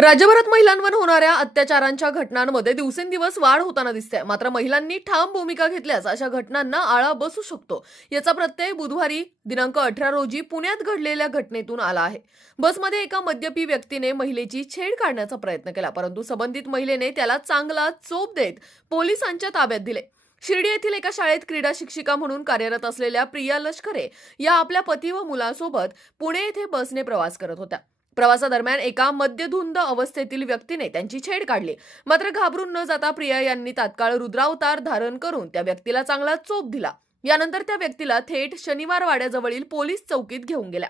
राज्यभरात महिलांवर होणाऱ्या अत्याचारांच्या घटनांमध्ये दिवसेंदिवस वाढ होताना दिसते मात्र महिलांनी ठाम भूमिका घेतल्यास अशा घटनांना आळा बसू शकतो. याचा प्रत्यय बुधवारी दिनांक अठरा रोजी पुण्यात घडलेल्या घटनेतून आला आहे. बसमध्ये एका मद्यपी व्यक्तीने महिलेची छेड काढण्याचा प्रयत्न केला परंतु संबंधित महिलेने त्याला चांगला चोप देत पोलिसांच्या ताब्यात दिले. शिर्डी येथील एका शाळेत क्रीडा शिक्षिका म्हणून कार्यरत असलेल्या प्रिया लष्करे या आपल्या पती व मुलासोबत पुणे येथे बसने प्रवास करत होत्या. प्रवासादरम्यान एका मद्यधुंद अवस्थेतील व्यक्तीने त्यांची छेड काढली. मात्र घाबरून न जाता प्रिया यांनी तात्काळ रुद्रावतार धारण करून त्या व्यक्तीला चांगला चोप दिला. यानंतर त्या व्यक्तीला थेट शनिवार वाड्याजवळील पोलीस चौकीत घेऊन गेल्या.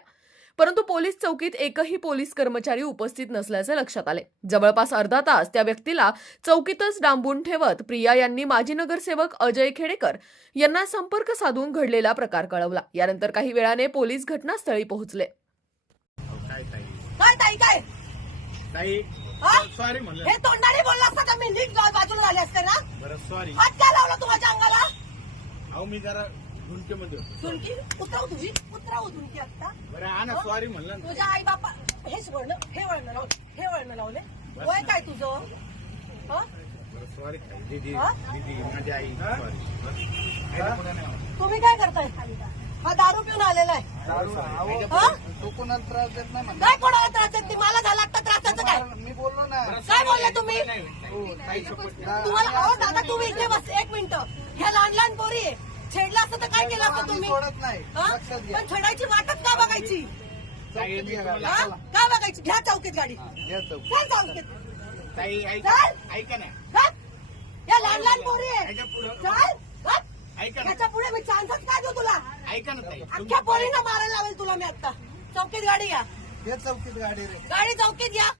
परंतु पोलीस चौकीत एकही पोलीस कर्मचारी उपस्थित नसल्याचे लक्षात आले. जवळपास अर्धा तास त्या व्यक्तीला चौकीतच डांबून ठेवत प्रिया यांनी माजी नगरसेवक अजय खेडेकर यांना संपर्क साधून घडलेला प्रकार कळवला. यानंतर काही वेळाने पोलीस घटनास्थळी पोहोचले. काय ताई काय? ताई हा? सॉरी म्हणलं. हे तोंडाने बोलला असता का मी? नीट जा- बाजूला झाले असते ना? बरं सॉरी हात काय लावला तू माझ्या अंगाला? अहो मी जरा झुंकेमध्ये होतो. झुणकी? उतरव तुझी उतरव झुणकी आता बरं हा ना सॉरी म्हणलं ना. तुझ्या आई बापा हेच वळण हे वळण लावले हे वळण लावले वय काय तुझं? हं? बरं सॉरी ताई दीदी हा? दीदी माझी आई सॉरी तुम्ही काय करताय? हा दारू पिऊन आलेला आहे? तो कोणाला त्रास देत नाही म्हणा काय कोणाला त्रास देत नाही? मला झाला आता त्रासाचं काय? मी बोललो ना. काय बोलले तुम्ही? हो, शपथ तुम्हाला अहो दादा तुम्ही इथे बस एक मिनिट. ह्या लहान लहान पोरी आहे. छेडलं असतं तर काय केलं असतं आम्ही तुम्ही? सोडत नाही. हं? लक्षात घ्या. पण छेडायची वाटच का बघायची? हा? का बघायची? घ्या चौकीत गाडी. घ्या. चल चौकीत. ताई ऐका. ना. चल. या लहान लहान पोरी आहे. ह्याच्या पुढं चल चल. ऐका ना. पुढे मी चान्सच काय देऊ तुला? ऐका ना ताई. अख्ख्या पोरीनं मारायला लावेल तुला मी आता चौकीत गाडी या. घ्या चौकीत गाडी रे. गाडी चौकीत या.